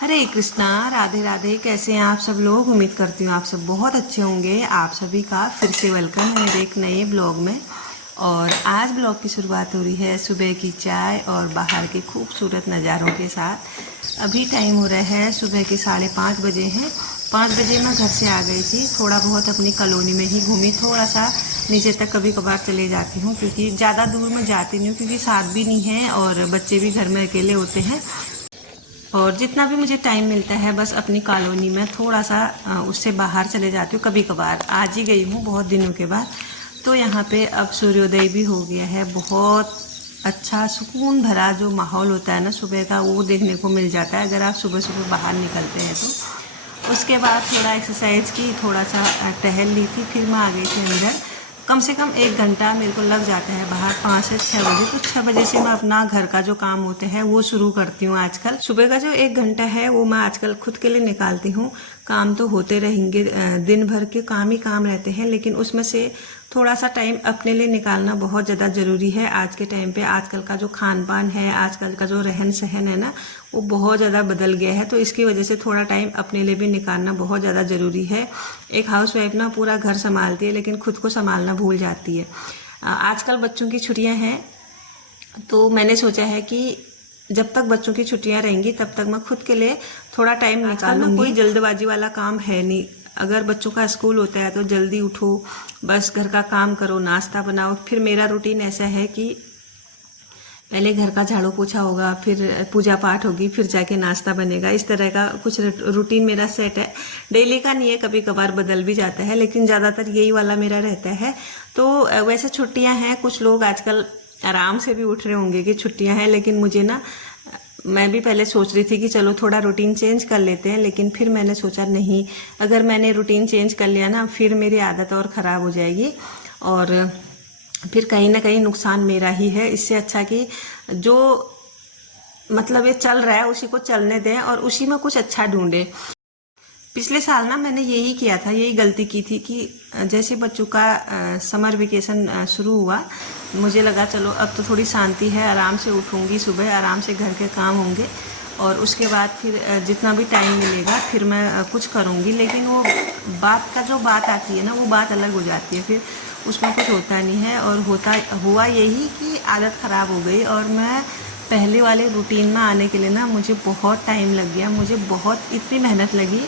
हरे कृष्णा, राधे राधे। कैसे हैं आप सब लोग? उम्मीद करती हूँ आप सब बहुत अच्छे होंगे। आप सभी का फिर से वेलकम मेरे एक नए ब्लॉग में। और आज ब्लॉग की शुरुआत हो रही है सुबह की चाय और बाहर के खूबसूरत नज़ारों के साथ। अभी टाइम हो रहा है सुबह के 5:30 बजे हैं। 5 बजे मैं घर से आ गई थी, थोड़ा बहुत अपनी कॉलोनी में ही घूमी, थोड़ा सा नीचे तक कभी कभार चले जाती हूँ क्योंकि ज़्यादा दूर मैं जाती नहीं हूँ, क्योंकि साथ भी नहीं है और बच्चे भी घर में अकेले होते हैं। और जितना भी मुझे टाइम मिलता है बस अपनी कॉलोनी में थोड़ा सा उससे बाहर चले जाती हूँ। कभी कभार आज ही गई हूँ बहुत दिनों के बाद। तो यहाँ पे अब सूर्योदय भी हो गया है। बहुत अच्छा सुकून भरा जो माहौल होता है ना सुबह का, वो देखने को मिल जाता है अगर आप सुबह सुबह बाहर निकलते हैं तो। उसके बाद थोड़ा एक्सरसाइज की, थोड़ा सा टहल ली थी, फिर मैं आ गई थी अंदर। कम से कम 1 घंटा मेरे को लग जाता है बाहर, 5 से 6 बजे। तो 6 बजे से मैं अपना घर का जो काम होते हैं वो शुरू करती हूँ। आजकल सुबह का जो 1 घंटा है वो मैं आजकल खुद के लिए निकालती हूँ। काम तो होते रहेंगे, दिन भर के काम ही काम रहते हैं, लेकिन उसमें से थोड़ा सा टाइम अपने लिए निकालना बहुत ज़्यादा ज़रूरी है आज के टाइम पे। आजकल का जो खान पान है, आजकल का जो रहन सहन है ना, वो बहुत ज़्यादा बदल गया है। तो इसकी वजह से थोड़ा टाइम अपने लिए भी निकालना बहुत ज़्यादा ज़रूरी है। एक हाउसवाइफ ना पूरा घर संभालती है लेकिन खुद को संभालना भूल जाती है। आजकल बच्चों की छुट्टियां हैं, तो मैंने सोचा है कि जब तक बच्चों की छुट्टियां रहेंगी तब तक मैं खुद के लिए थोड़ा टाइम निकालूंगी। कोई जल्दबाजी वाला काम है नहीं। अगर बच्चों का स्कूल होता है तो जल्दी उठो, बस घर का काम करो, नाश्ता बनाओ। फिर मेरा रूटीन ऐसा है कि पहले घर का झाड़ू पोछा होगा, फिर पूजा पाठ होगी, फिर जाके नाश्ता बनेगा। इस तरह का कुछ रूटीन मेरा सेट है। डेली का नहीं है, कभी कभार बदल भी जाता है, लेकिन ज़्यादातर यही वाला मेरा रहता है। तो वैसे छुट्टियां हैं, कुछ लोग आजकल आराम से भी उठ रहे होंगे कि छुट्टियां हैं, लेकिन मुझे ना, मैं भी पहले सोच रही थी कि चलो थोड़ा रूटीन चेंज कर लेते हैं, लेकिन फिर मैंने सोचा नहीं, अगर मैंने रूटीन चेंज कर लिया ना फिर मेरी आदत और ख़राब हो जाएगी और फिर कहीं ना कहीं नुकसान मेरा ही है। इससे अच्छा कि जो मतलब ये चल रहा है उसी को चलने दें और उसी में कुछ अच्छा ढूंढें। पिछले साल ना मैंने यही किया था, यही गलती की थी कि जैसे बच्चों का समर वेकेशन शुरू हुआ, मुझे लगा चलो अब तो थोड़ी शांति है, आराम से उठूंगी, सुबह आराम से घर के काम होंगे और उसके बाद फिर जितना भी टाइम मिलेगा फिर मैं कुछ करूँगी। लेकिन वो बात आती है ना, वो बात अलग हो जाती है, फिर उसमें कुछ होता नहीं है। और हुआ यही कि आदत ख़राब हो गई और मैं पहले वाले रूटीन में आने के लिए ना मुझे बहुत टाइम लग गया। मुझे बहुत इतनी मेहनत लगी,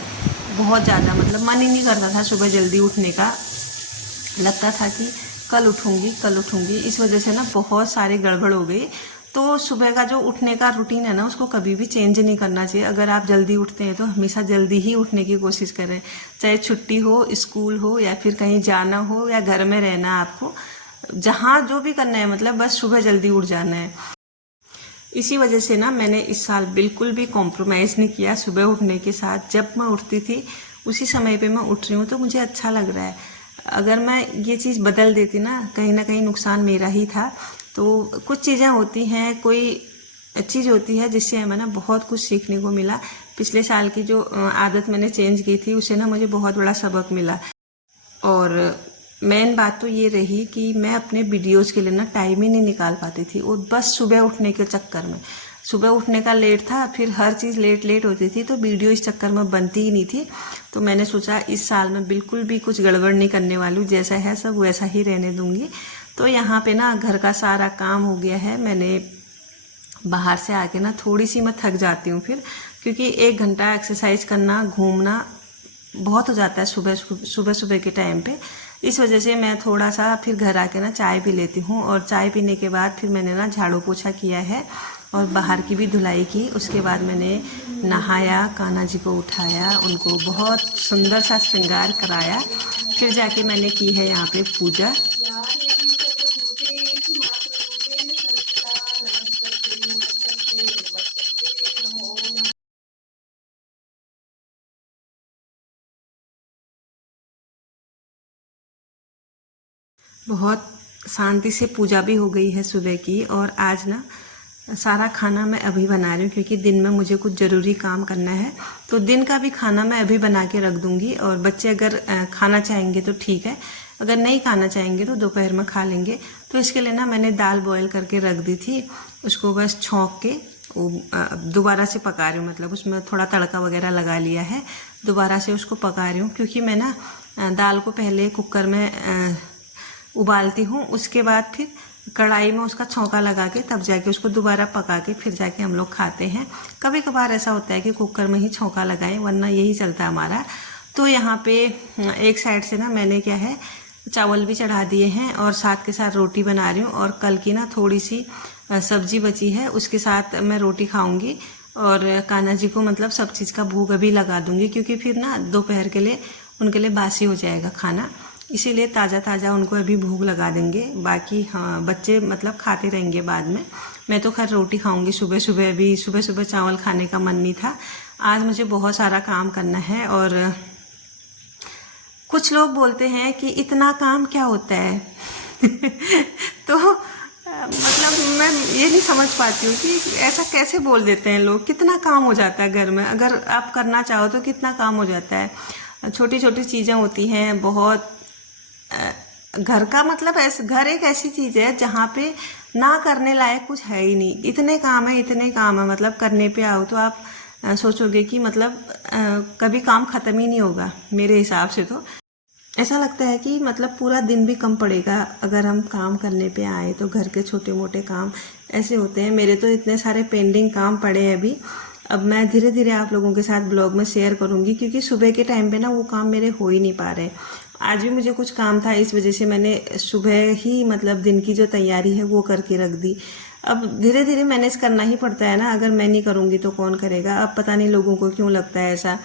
बहुत ज़्यादा, मतलब मन ही नहीं करता था सुबह जल्दी उठने का। लगता था कि कल उठूँगी कल उठूँगी। इस वजह से ना बहुत सारी गड़बड़ हो गई। तो सुबह का जो उठने का रूटीन है ना, उसको कभी भी चेंज नहीं करना चाहिए। अगर आप जल्दी उठते हैं तो हमेशा जल्दी ही उठने की कोशिश करें, चाहे छुट्टी हो, स्कूल हो या फिर कहीं जाना हो या घर में रहना, आपको जहाँ जो भी करना है, मतलब बस सुबह जल्दी उठ जाना है। इसी वजह से ना मैंने इस साल बिल्कुल भी कॉम्प्रोमाइज़ नहीं किया सुबह उठने के साथ। जब मैं उठती थी उसी समय पे मैं उठ रही हूँ तो मुझे अच्छा लग रहा है। अगर मैं ये चीज़ बदल देती ना कहीं नुकसान मेरा ही था। तो कुछ चीज़ें होती हैं, कोई चीज़ होती है जिससे हमें ना बहुत कुछ सीखने को मिला। पिछले साल की जो आदत मैंने चेंज की थी उससे ना मुझे बहुत बड़ा सबक मिला। और मेन बात तो ये रही कि मैं अपने वीडियोज़ के लिए ना टाइम ही नहीं निकाल पाती थी, और बस सुबह उठने के चक्कर में। सुबह उठने का लेट था, फिर हर चीज़ लेट लेट होती थी, तो वीडियो इस चक्कर में बनती ही नहीं थी। तो मैंने सोचा इस साल में बिल्कुल भी कुछ गड़बड़ नहीं करने वाली हूँ, जैसा है सब वैसा ही रहने दूंगी। तो यहाँ पे ना घर का सारा काम हो गया है। मैंने बाहर से आके ना थोड़ी सी मैं थक जाती हूँ फिर, क्योंकि 1 घंटा एक्सरसाइज करना, घूमना बहुत हो जाता है सुबह सुबह के टाइम पे। इस वजह से मैं थोड़ा सा फिर घर आके ना चाय पी लेती हूँ, और चाय पीने के बाद फिर मैंने ना झाड़ू पोछा किया है और बाहर की भी धुलाई की। उसके बाद मैंने नहाया, कान्हा जी को उठाया, उनको बहुत सुंदर सा श्रृंगार कराया, फिर जाके मैंने की है यहाँ पे पूजा। बहुत शांति से पूजा भी हो गई है सुबह की। और आज ना सारा खाना मैं अभी बना रही हूँ क्योंकि दिन में मुझे कुछ ज़रूरी काम करना है, तो दिन का भी खाना मैं अभी बना के रख दूँगी। और बच्चे अगर खाना चाहेंगे तो ठीक है, अगर नहीं खाना चाहेंगे तो दोपहर में खा लेंगे। तो इसके लिए ना मैंने दाल बॉयल करके रख दी थी, उसको बस छौंक के दोबारा से पका रही हूँ, मतलब उसमें थोड़ा तड़का वगैरह लगा लिया है, दोबारा से उसको पका रही हूँ। क्योंकि मैं ना दाल को पहले कुकर में उबालती हूँ, उसके बाद फिर कढ़ाई में उसका छौंका लगा के तब जाके उसको दोबारा पका के फिर जाके हम लोग खाते हैं। कभी कभार ऐसा होता है कि कुकर में ही छौंका लगाएं, वरना यही चलता है हमारा। तो यहाँ पे एक साइड से ना मैंने क्या है चावल भी चढ़ा दिए हैं और साथ के साथ रोटी बना रही हूँ। और कल की ना थोड़ी सी सब्जी बची है, उसके साथ मैं रोटी खाऊंगी और कान्हा जी को मतलब सब चीज़ का भूख अभी लगा दूंगी, क्योंकि फिर ना दोपहर के लिए उनके लिए बासी हो जाएगा खाना, इसीलिए ताज़ा ताज़ा उनको अभी भूख लगा देंगे। बाकी हाँ बच्चे मतलब खाते रहेंगे बाद में। मैं तो खैर रोटी खाऊंगी सुबह सुबह। अभी सुबह सुबह चावल खाने का मन नहीं था, आज मुझे बहुत सारा काम करना है। और कुछ लोग बोलते हैं कि इतना काम क्या होता है तो मतलब मैं ये नहीं समझ पाती हूँ कि ऐसा कैसे बोल देते हैं लोग। कितना काम हो जाता है घर में, अगर आप करना चाहो तो कितना काम हो जाता है। छोटी छोटी चीज़ें होती हैं बहुत। घर का मतलब ऐसे, घर एक ऐसी चीज़ है जहाँ पे ना करने लायक कुछ है ही नहीं। इतने काम है, इतने काम है, मतलब करने पे आओ तो आप सोचोगे कि मतलब कभी काम ख़त्म ही नहीं होगा। मेरे हिसाब से तो ऐसा लगता है कि मतलब पूरा दिन भी कम पड़ेगा अगर हम काम करने पे आए तो। घर के छोटे मोटे काम ऐसे होते हैं। मेरे तो इतने सारे पेंडिंग काम पड़े हैं अभी। अब मैं धीरे धीरे आप लोगों के साथ ब्लॉग में शेयर करूंगी, क्योंकि सुबह के टाइम पे ना वो काम मेरे हो ही नहीं पा रहे। आज भी मुझे कुछ काम था, इस वजह से मैंने सुबह ही मतलब दिन की जो तैयारी है वो करके रख दी। अब धीरे धीरे मैनेज करना ही पड़ता है ना, अगर मैं नहीं करूँगी तो कौन करेगा। अब पता नहीं लोगों को क्यों लगता है ऐसा।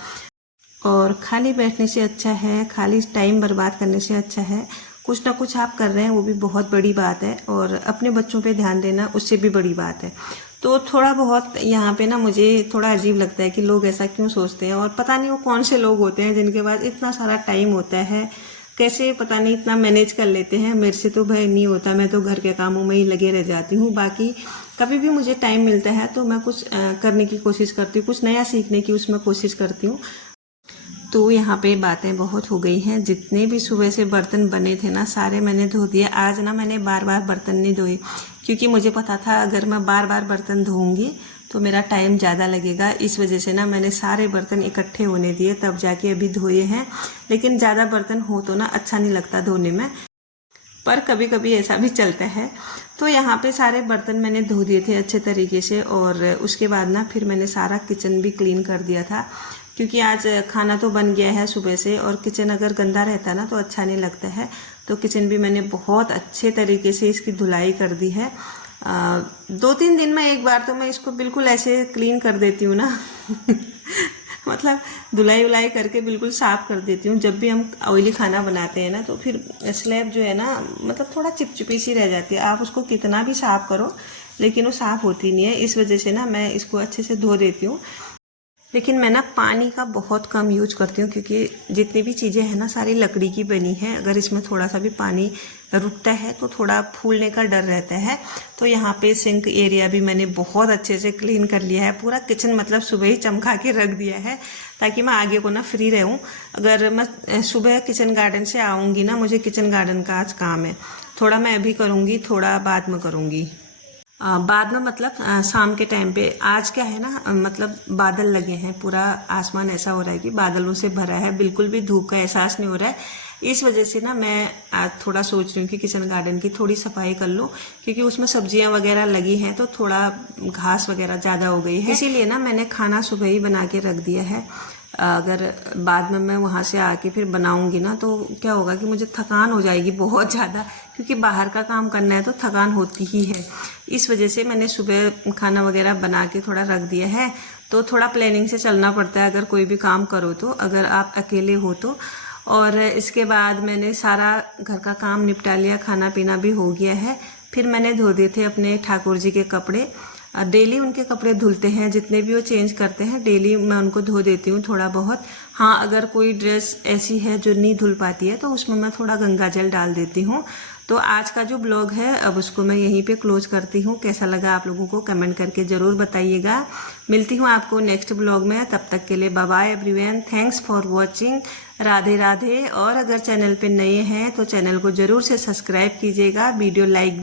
और खाली बैठने से अच्छा है, खाली टाइम बर्बाद करने से अच्छा है कुछ ना कुछ आप कर रहे हैं, वो भी बहुत बड़ी बात है। और अपने बच्चों पे ध्यान देना उससे भी बड़ी बात है। तो थोड़ा बहुत यहाँ पे ना मुझे थोड़ा अजीब लगता है कि लोग ऐसा क्यों सोचते हैं। और पता नहीं वो कौन से लोग होते हैं जिनके पास इतना सारा टाइम होता है, कैसे पता नहीं इतना मैनेज कर लेते हैं। मेरे से तो भाई नहीं होता, मैं तो घर के कामों में ही लगे रह जाती हूँ। बाकी कभी भी मुझे टाइम मिलता है तो मैं कुछ करने की कोशिश करती हूँ, कुछ नया सीखने की उसमें कोशिश करती हूँ। तो यहाँ पे बातें बहुत हो गई हैं। जितने भी सुबह से बर्तन बने थे ना सारे मैंने धो दिए। आज ना मैंने बार बार बर्तन नहीं धोए, क्योंकि मुझे पता था अगर मैं बार बार बर्तन धोऊंगी तो मेरा टाइम ज़्यादा लगेगा। इस वजह से ना मैंने सारे बर्तन इकट्ठे होने दिए, तब जाके अभी धोए हैं। लेकिन ज़्यादा बर्तन हो तो ना अच्छा नहीं लगता धोने में, पर कभी कभी ऐसा भी चलता है। तो यहाँ पे सारे बर्तन मैंने धो दिए थे अच्छे तरीके से। और उसके बाद ना फिर मैंने सारा किचन भी क्लीन कर दिया था, क्योंकि आज खाना तो बन गया है सुबह से, और किचन अगर गंदा रहता ना तो अच्छा नहीं लगता है। तो किचन भी मैंने बहुत अच्छे तरीके से इसकी धुलाई कर दी है। 2-3 दिन में एक बार तो मैं इसको बिल्कुल ऐसे क्लीन कर देती हूँ ना मतलब धुलाई उलाई करके बिल्कुल साफ़ कर देती हूँ। जब भी हम ऑयली खाना बनाते हैं ना तो फिर स्लैब जो है ना मतलब थोड़ा चिपचिपी सी रह जाती है। आप उसको कितना भी साफ़ करो लेकिन वो साफ़ होती नहीं है। इस वजह से ना मैं इसको अच्छे से धो देती हूँ। लेकिन मैं ना पानी का बहुत कम यूज करती हूँ, क्योंकि जितनी भी चीज़ें हैं ना सारी लकड़ी की बनी है। अगर इसमें थोड़ा सा भी पानी रुकता है तो थोड़ा फूलने का डर रहता है। तो यहाँ पे सिंक एरिया भी मैंने बहुत अच्छे से क्लीन कर लिया है। पूरा किचन मतलब सुबह ही चमका के रख दिया है, ताकि मैं आगे को ना फ्री रहूँ। अगर मैं सुबह किचन गार्डन से आऊँगी ना, मुझे किचन गार्डन का आज काम है। थोड़ा मैं अभी करूँगी, थोड़ा बाद में करूँगी। बाद में मतलब शाम के टाइम पे। आज क्या है ना मतलब बादल लगे हैं, पूरा आसमान ऐसा हो रहा है कि बादलों से भरा है, बिल्कुल भी धूप का एहसास नहीं हो रहा है। इस वजह से ना मैं आज थोड़ा सोच रही हूँ कि किचन गार्डन की थोड़ी सफाई कर लूँ, क्योंकि उसमें सब्जियां वगैरह लगी हैं तो थोड़ा घास वगैरह ज़्यादा हो गई है। इसीलिए ना मैंने खाना सुबह ही बना के रख दिया है। अगर बाद में मैं वहाँ से आके फिर बनाऊंगी ना तो क्या होगा कि मुझे थकान हो जाएगी बहुत ज़्यादा, क्योंकि बाहर का काम करना है तो थकान होती ही है। इस वजह से मैंने सुबह खाना वगैरह बना के थोड़ा रख दिया है। तो थोड़ा प्लानिंग से चलना पड़ता है अगर कोई भी काम करो तो, अगर आप अकेले हो तो। और इसके बाद मैंने सारा घर का काम निपटा लिया, खाना पीना भी हो गया है। फिर मैंने धो दिए थे अपने ठाकुर जी के कपड़े। डेली उनके कपड़े धुलते हैं, जितने भी वो चेंज करते हैं डेली मैं उनको धो देती हूँ थोड़ा बहुत। हाँ, अगर कोई ड्रेस ऐसी है जो नहीं धुल पाती है तो उसमें मैं थोड़ा गंगा जल डाल देती हूँ। तो आज का जो ब्लॉग है अब उसको मैं यहीं पे क्लोज करती हूँ। कैसा लगा आप लोगों को कमेंट करके ज़रूर बताइएगा। मिलती हूँ आपको नेक्स्ट ब्लॉग में, तब तक के लिए bye bye everyone. Thanks for watching. Radhe Radhe. और अगर चैनल पे नए हैं तो चैनल को ज़रूर से सब्सक्राइब कीजिएगा, वीडियो लाइक